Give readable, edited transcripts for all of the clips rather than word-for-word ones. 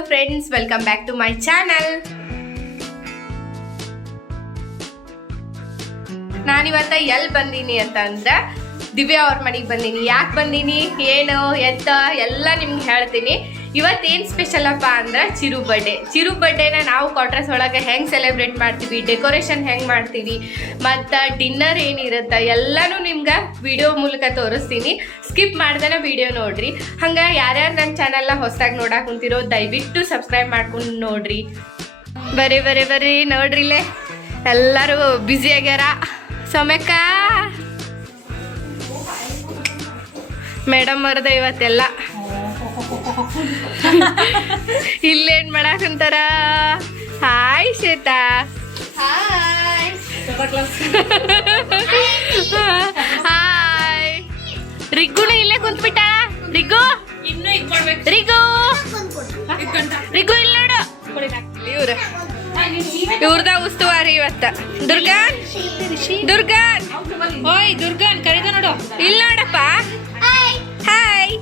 Hello friends, welcome back to my channel. ನಾನಿವತ್ತ ಎಲ್ಲಿ ಬಂದೀನಿ ಅಂತಂದ್ರೆ ದಿವ್ಯಾ ಅವ್ರ ಮನೆಗೆ ಬಂದೀನಿ. ಯಾಕೆ ಬಂದೀನಿ, ಏನು ಎತ್ತ ಎಲ್ಲ ನಿಮ್ಗೆ ಹೇಳ್ತೀನಿ. ಇವತ್ತೇನು ಸ್ಪೆಷಲ್ ಅಪ್ಪ ಅಂದ್ರೆ ಚಿರು ಬರ್ಡೇನ ನಾವು ಕ್ವಾರ್ಟರ್ಸ್ ಒಳಗೆ ಹೆಂಗೆ ಸೆಲೆಬ್ರೇಟ್ ಮಾಡ್ತೀವಿ, ಡೆಕೋರೇಷನ್ ಹೆಂಗೆ ಮಾಡ್ತೀವಿ, ಮತ್ತು ಡಿನ್ನರ್ ಏನಿರುತ್ತೆ ಎಲ್ಲನೂ ನಿಮ್ಗೆ ವಿಡಿಯೋ ಮೂಲಕ ತೋರಿಸ್ತೀನಿ. ಸ್ಕಿಪ್ ಮಾಡ್ದೇನೆ ವಿಡಿಯೋ ನೋಡ್ರಿ. ಹಂಗೆ ಯಾರ್ಯಾರು ನನ್ನ ಚಾನಲ್ನ ಹೊಸದಾಗಿ ನೋಡಕ್ಕೆ ಕುಂತಿರೋ ದಯವಿಟ್ಟು ಸಬ್ಸ್ಕ್ರೈಬ್ ಮಾಡ್ಕೊಂಡು ನೋಡ್ರಿ. ಬರ್ರಿ ನೋಡ್ರಿಲೇ ಎಲ್ಲರೂ ಬ್ಯುಸಿ ಆಗ್ಯಾರ. ಸೌಮ್ಯಕ್ಕ ಮೇಡಮ್ ಅವ್ರದ ಇವತ್ತೆಲ್ಲ ಇಲ್ಲೇನ್ ಮಾಡಾಕಂತಾರ. ಹಾಯ್ ಶ್ವೇತಾ. Hi hi. ರಿಗ್ಗುನು ಇಲ್ಲೇ ಕುಂತ್ಬಿಟ್ಟ. ರಿಗ್ಗು ರಿಗ್ಗು ಇಲ್ಲಿ ನೋಡು. ಇವ್ರದ ಉಸ್ತುವಾರಿ ಇವತ್ತ. ದುರ್ಗಾನ್ ಓಯ್ ದುರ್ಗಾನ್ ಕರೀದ ನೋಡು. ಇಲ್ಲಿ ನೋಡಪ್ಪ. ಹಾಯ್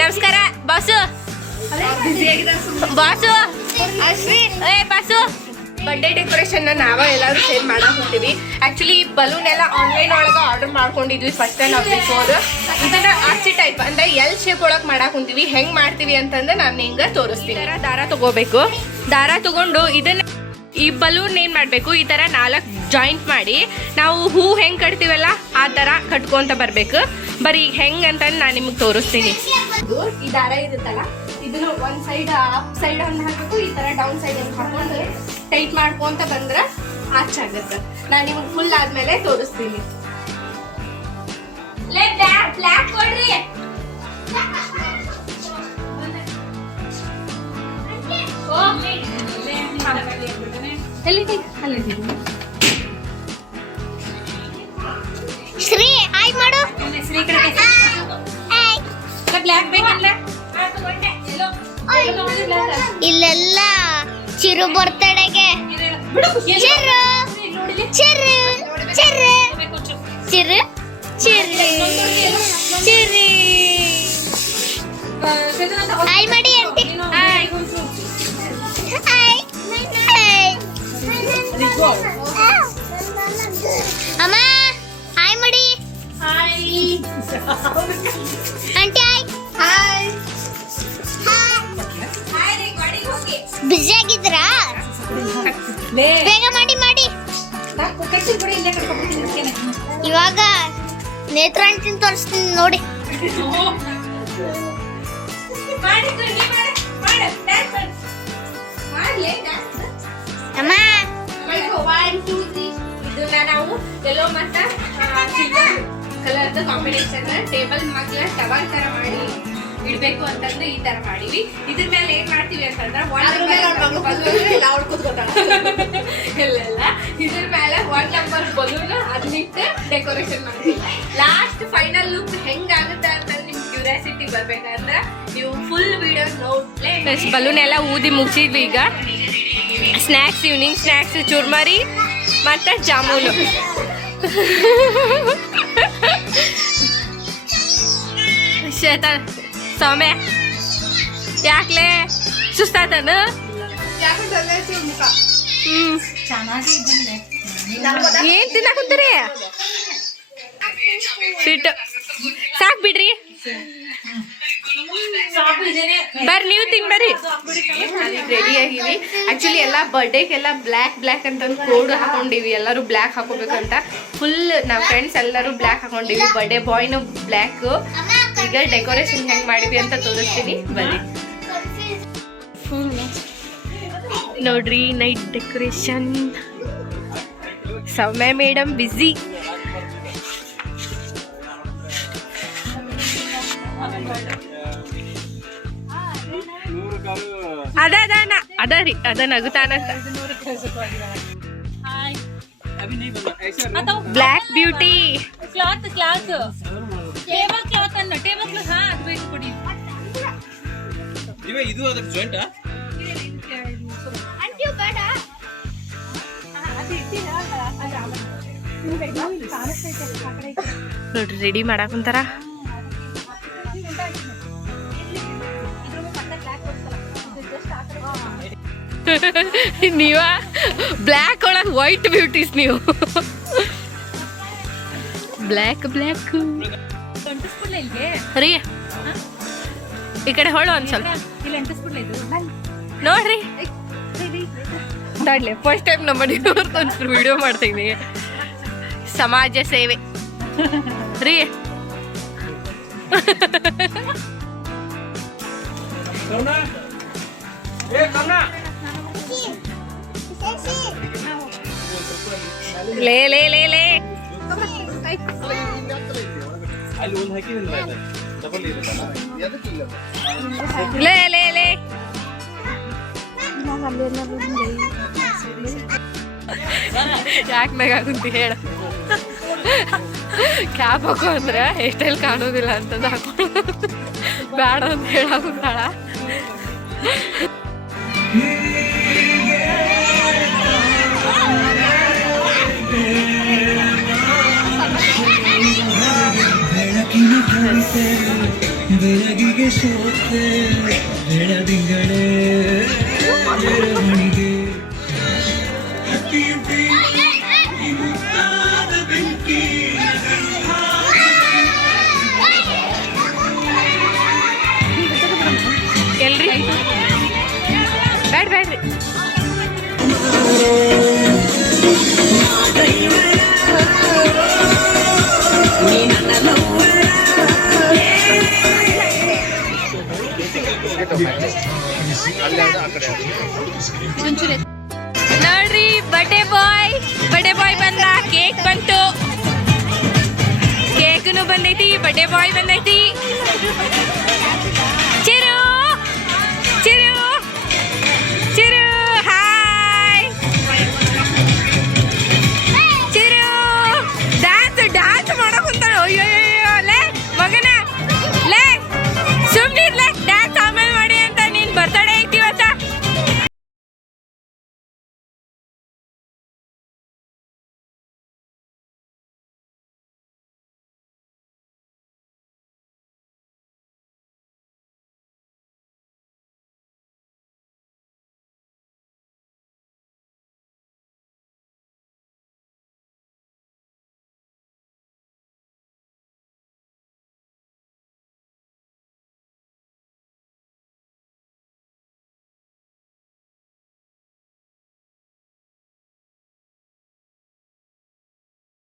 ನಮಸ್ಕಾರ ಬಾಸು. ಬಾಸು ಅಶ್ವಿ ಏ ಬಾಸು. ಬರ್ಡೇ ಡೆಕೋರೇಷನ್ ನಾವ ಎಲ್ಲರೂ ಸೇಲ್ ಮಾಡಕ್ ಹೋಗ್ತೀವಿ. ಆಕ್ಚುಲಿ ಬಲೂನ್ ಎಲ್ಲ ಆನ್ಲೈನ್ ಒಳಗೆ ಆರ್ಡರ್ ಮಾಡ್ಕೊಂಡಿದ್ವಿ ಫಸ್ಟ್ ಟೈಮ್ ಬಿಫೋರ್. ಇದನ್ನ ಆರ್ಚಿ ಟೈಪ್ ಅಂದ್ರೆ ಎಲ್ ಶೇಪ್ ಒಳಗೆ ಮಾಡಕ್ ಕುಂತೀವಿ. ಹೆಂಗ್ ಮಾಡ್ತೀವಿ ಅಂತಂದ್ರೆ ನಾನು ನಿಂಗೆ ತೋರಿಸ್ತೀನಿ. ದಾರ ತಗೋಬೇಕು. ದಾರ ತಗೊಂಡು ಇದನ್ನ ಈ ಬಲೂನ್ ಏನ್ ಮಾಡ್ಬೇಕು, ಈ ತರ 4 ಜಾಯಿಂಟ್ ಮಾಡಿ ನಾವು ಹೂ ಹೆಂಗ್ ಕಟ್ತೀವಲ್ಲ ಆ ತರ ಕಟ್ಕೊಂತ ಬರ್ಬೇಕು. ಬರೀ ಹೆಂಗ್ ಅಂತ ನಾನು ನಿಮ್ಗೆ ತೋರಿಸ್ತೀನಿ. ಈ ದಾರ ಇರುತ್ತಲ್ಲ ಇದನ್ನು ಒಂದ್ ಸೈಡ್ ಅಪ್ ಸೈಡ್ ಒಂದು ಹಾಕ್ಬೇಕು, ಈ ತರ ಡೌನ್ ಸೈಡ್ ಹಾಕೊಂಡು ಟೈಟ್ ಮಾಡ್ಕೊಂತ ಬಂದ್ರೆ ಆಚ್ ಆಗುತ್ತೆ. ನಾನು ನಿಮ್ಗೆ ಫುಲ್ ಆದ್ಮೇಲೆ ತೋರಿಸ್ತೀನಿ. ಬ್ಲಾಕ್ ಕೊಡ್ರಿ. ಶ್ರೀ ಹಾಯ್ ಮಾಡು. ಇಲ್ಲೆಲ್ಲ ಚಿರು ಬರ್ತಡೆಗೆ ಚಿರು ಚಿರು ಚಿರು ಚಿರು ಚಿರು ಚಿರು ಹಾಯ್ ಮಾಡಿ ಆಂಟಿ. ಹಾಯ್ ಹಾಯ್ ಅಮ್ಮ ಹಾಯ್ ಮಾಡಿ. Aunty hi. ಬಿಸಿ ಆಗಿದ್ರಾ? ಬೇಗ ಮಾಡಿ. ಇವಾಗ ನೇತ್ರಾಂಟಿನ ತೋರಿಸ್ತೀನಿ ನೋಡಿ. ಅಮ್ಮ 1 2 3 ಇದನ್ನ ನಾವು ಯೆಲ್ಲೋ ಮತ್ತೆ ಸಿಲ್ವರ್ ಕಲರ್ ಕಾಂಬಿನೇಷನ್ ಟೇಬಲ್ ಮಗ್ಲ ಟವಲ್ ತರ ಮಾಡಿ ಇಡ್ಬೇಕು ಅಂತಂದ್ರೆ ಈ ತರ ಮಾಡಿವಿ. ಇದ್ರ ಮೇಲೆ ಏನ್ ಮಾಡ್ತೀವಿ ಅಂತಂದ್ರೆ ಇಲ್ಲ ಇದ್ರ ಮೇಲೆ 1 ನಂಬರ್ ಬಲೂನ್ ಅದನ್ನಿಟ್ಟು ಡೆಕೋರೇಷನ್ ಮಾಡ್ತೀವಿ. ಲಾಸ್ಟ್ ಫೈನಲ್ ಲುಕ್ ಹೆಂಗಾಗುತ್ತೆ ಅಂತ ನಿಮ್ಗೆ ಕ್ಯೂರಿಯಾಸಿಟಿ ಬರ್ಬೇಕಂದ್ರೆ ನೀವು ಫುಲ್ ವಿಡಿಯೋ ನೋಡ್ಲೇ. ಬಲೂನ್ ಎಲ್ಲ ಊದಿ ಮುಗಿಸಿದ್ವಿ. ಈಗ ಸ್ನ್ಯಾಕ್ಸ್, ಈವ್ನಿಂಗ್ ಸ್ನ್ಯಾಕ್ಸ್ ಚುರ್ಮರಿ ಮತ್ತೆ ಜಾಮೂನು. ಶ್ವೇತಾ ಸೌಮ್ಯ ಯಾಕ್ಲೆ ಸುಸ್ತಾತನ? ಏನ್ ತಿನ್ನಕುಂತೀರಿ? ಸ್ವೀಟ್ ಸಾಕ್ ಬಿಡ್ರಿ. ಬರ್ರಿ ನೀವು ತಿನ್ಬರ್ರಿ. ರೆಡಿ ಆಗಿವಿ. ಆಕ್ಚುಲಿ ಎಲ್ಲ ಬರ್ಡೇಗೆಲ್ಲ ಬ್ಲ್ಯಾಕ್ ಅಂತ ಕೋಡ್ ಹಾಕೊಂಡಿವಿ. ಎಲ್ಲರೂ ಬ್ಲ್ಯಾಕ್ ಹಾಕೋಬೇಕಂತ ಫುಲ್ ನಾವು ಫ್ರೆಂಡ್ಸ್ ಎಲ್ಲರೂ ಬ್ಲ್ಯಾಕ್ ಹಾಕೊಂಡಿವಿ. ಬರ್ಡೇ ಬಾಯ್ನು ಬ್ಲ್ಯಾಕ್. ಈಗ ಡೆಕೋರೇಷನ್ ಹೆಂಗ್ ಮಾಡಿವಿ ಅಂತ ತೋರಿಸ್ತೀನಿ ಬರ್ರಿ. ನೋಡ್ರಿ night decoration. Soumya madam busy. ಅದ ನಗುತ್ತಾನಂತ. Black beauty cloth table cloth ಅನ್ನ ಟೇಬಲ್ ಕ್ಲಾತ್. ಹಾ ಅದು ಬೇಕು ಕೊಡಿ. ಇದು ಅದರ ಜಾಯಿಂಟ್ ಆಂಟಿ ಬೇಡ. ನೋಡ್ರಿ ರೆಡಿ ಮಾಡಾಕುಂತಾರ. ನೀವ ಬ್ಲ್ಯಾಕ್ ಒಳಗೆ ವೈಟ್ ಬ್ಯೂಟೀಸ್ ನೀವು. ಬ್ಲ್ಯಾಕ್ ಅಂಟಿಸ್ಬಿಡ್ಲ ಇಲ್ಲಿಗೆ ರೀ ಈ ಕಡೆ ಹೊಳು ಒಂದ್ ಸ್ವಲ್ಪ ಇಲ್ಲಿ ಅಂಟಿಸ್ಬಿಡ್ಲ ಇದು ನೋಡ್ರಿ. ತಡ್ಲಿ ಫಸ್ಟ್ ಟೈಮ್ ನಮ್ಮ ಮನೆಯವ್ರದ್ದು ವಿಡಿಯೋ ಮಾಡ್ತೀನಿ. ಸಮಾಜ ಸೇವೆ ರೀ. ಲೇ ಲೇ ಲೇ ಲೇ ಲೇ ಲೇ ಲೇ ಯಾಕೆ ನಗಾಕುಂತಿ ಹೇಳ. ಕ್ಯಾಬ್ ಹಾಕೋ ಅಂದ್ರೆ ಎಷ್ಟೆಲ್ಲಿ ಕಾಣೋದಿಲ್ಲ ಅಂತಂದು ಹಾಕೊಂಡು ಬೇಡ ಅಂತ ಹೇಳಾಗುತ್ತಾಳ. ಬೆಳಗಿಗೆ ಸೋತೆ ಬೆಳದಿಂಗಳೇ ಬೆಳವಣಿಗೆ ಎಲ್ರಿ ಬೇಡ್ರಿ ನೋಡ್ರಿ ಬಡ್ಡೆ ಬಾಯ್ ಬಂದ. ಕೇಕ್ ಬಂತು, ಕೇಕ್ನು ಬಂದೈತಿ, ಬಡ್ಡೆ ಬಾಯ್ ಬಂದೈತಿ. ಚಿರು ಚಿರು ಚಿರು ಹಾಯ್ ಚಿರು. ಡ್ಯಾನ್ಸ್ ಮಾಡಕ್ ಕುಂತಾಳ. ಅಯ್ಯೋ ಲೇ ಮಗನ ಲೇ ಸುಮ್ನಿರ್ಲೆ, ಡ್ಯಾನ್ಸ್ ಆಮೇಲೆ ಮಾಡಿ ಅಂತ. ನೀನ್ ಬರ್ತಡೇ ಐತಿ ಇವತ್ತ.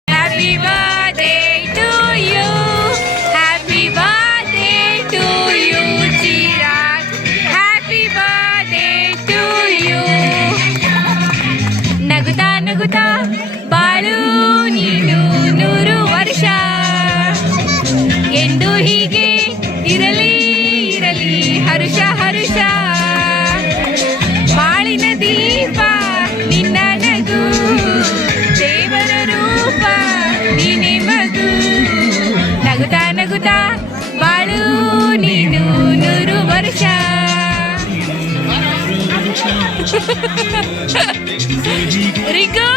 Happy birthday to you. Happy birthday to you, Chirag. Happy birthday to you. ನಗುತ್ತಾ ನಗುತ್ತಾ ಬಾಳು ನೀನು 100 ವರ್ಷ. ಎಂದು ಹೀಗೆ ಇರಲಿ ಇರಲಿ ಹರುಷ ಹರುಷ. ಬಾಳಿನ ದೀಪ ನಿನ್ನ ನಗು, ದೇವರ ರೂಪ ನೀನೆ ಮಗು. ನಗುತ್ತಾ ನಗುತ್ತಾ ಬಾಳು ನೀನು 100 ವರ್ಷ. ರಿಗು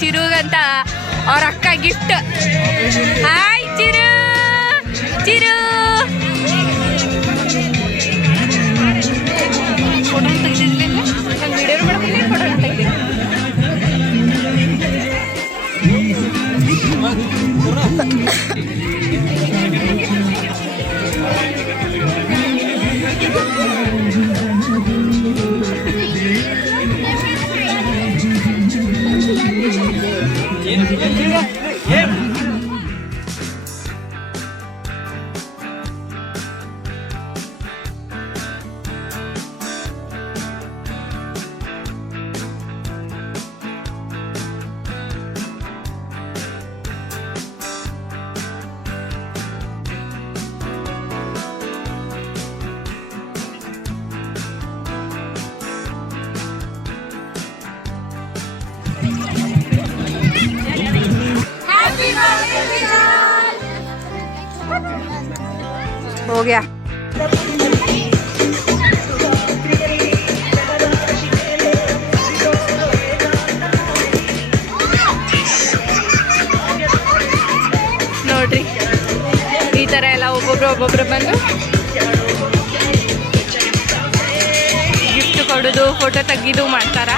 ಚಿರುಗಂತ ಅವ್ರ ಅಕ್ಕ gift. Hi Chiru Chiru. Photo ತೆಗೆದಿರ್ಲಿಲ್ಲ, ವಿಡಿಯೋ ಮಾಡ್ತೀನಿ, ಫೋಟೋ ತೆಗೆದಿಲ್ಲ. हो गया। ನೋಡ್ರಿ ಈ ಥರ ಎಲ್ಲ ಒಬ್ಬೊಬ್ರು ಬಂದು ಗಿಫ್ಟ್ ಕೊಡೋದು, ಫೋಟೋ ತೆಗಿದು ಮಾಡ್ತಾರ.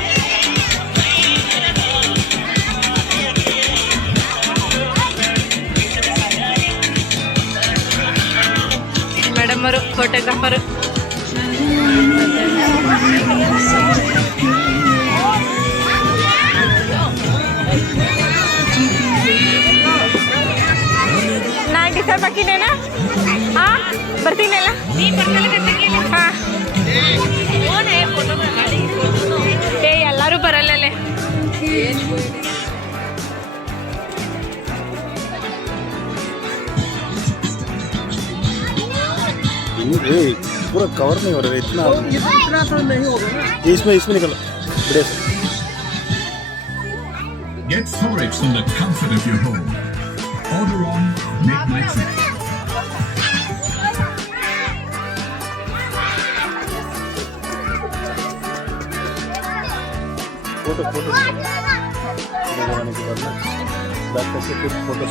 ಮೇಡಮ್ ಅವರು ಫೋಟೋಗ್ರಾಫರು. ನಾನು ಡಿಸೈಡ್ ಹಾಕಿನೇನಾ? ಹಾಂ ಬರ್ತೀನಲ್ಲ. ಹಾಂ ಏ ಎಲ್ಲರೂ ಬರಲ್ಲೇ. पूरा कवर नहीं हो रहा है इतना इसमें निकल बढ़िया से. Get storage from the comfort of your home. Order on Make My Trip. Photo लगाने के बाद ना बैक करके फिर फोटो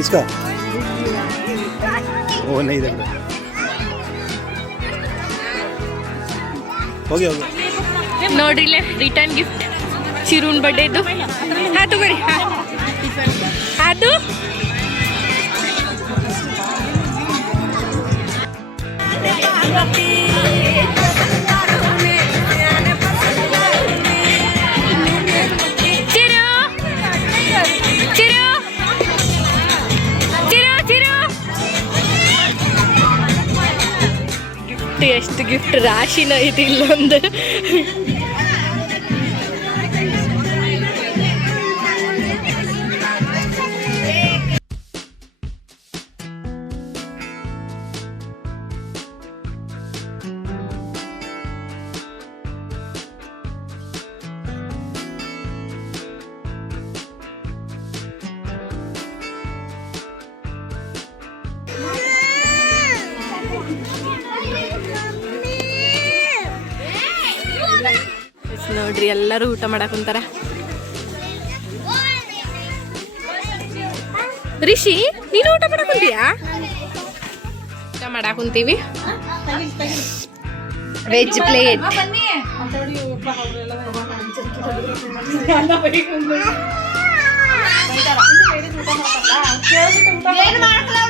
इसका वो नहीं देख रहा. हो गया ನೋಡ್ರಿಲೆ ರಿಟರ್ನ್ ಗಿಫ್ಟ್ ಚಿರುನ್ ಬರ್ಡೇದು. ಹಾಂ ತಗೋರಿ. ಹಾಂ ಅದು ಚಿರು ಚಿರು ಚಿರು ಚಿರು ಗಿಫ್ಟ್ ಎಷ್ಟು ಗಿಫ್ಟ್ ರಾಶಿನ ಐತಿ ಇಲ್ಲೊಂದು. ನೋಡ್ರಿ ಎಲ್ಲರೂ ಊಟ ಮಾಡಕ್ ಕುಂತಾರ. ರಿಷಿ ನೀನು ಊಟ ಮಾಡಕ್ ಕುಂತೀಯಾ? ಊಟ ಮಾಡಕ್ ಕುಂತೀವಿ. Veg plate.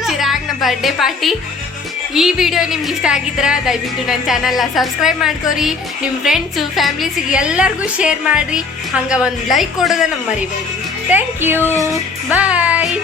ಚಿರಾಗ್ನ ಬರ್ಡೇ ಪಾರ್ಟಿ. ಈ ವಿಡಿಯೋ ನಿಮ್ಗೆ ಇಷ್ಟ ಆಗಿದ್ರೆ ದಯವಿಟ್ಟು ನನ್ನ ಚಾನಲ್ನ ಸಬ್ಸ್ಕ್ರೈಬ್ ಮಾಡ್ಕೊರಿ. ನಿಮ್ಮ ಫ್ರೆಂಡ್ಸು ಫ್ಯಾಮ್ಲೀಸಿಗೆ ಎಲ್ಲರಿಗೂ ಶೇರ್ ಮಾಡಿರಿ. ಹಂಗೆ ಒಂದು ಲೈಕ್ ಕೊಡೋದನ್ನ ಮರಿಬೇಡಿ. Thank you. ಬಾಯ್.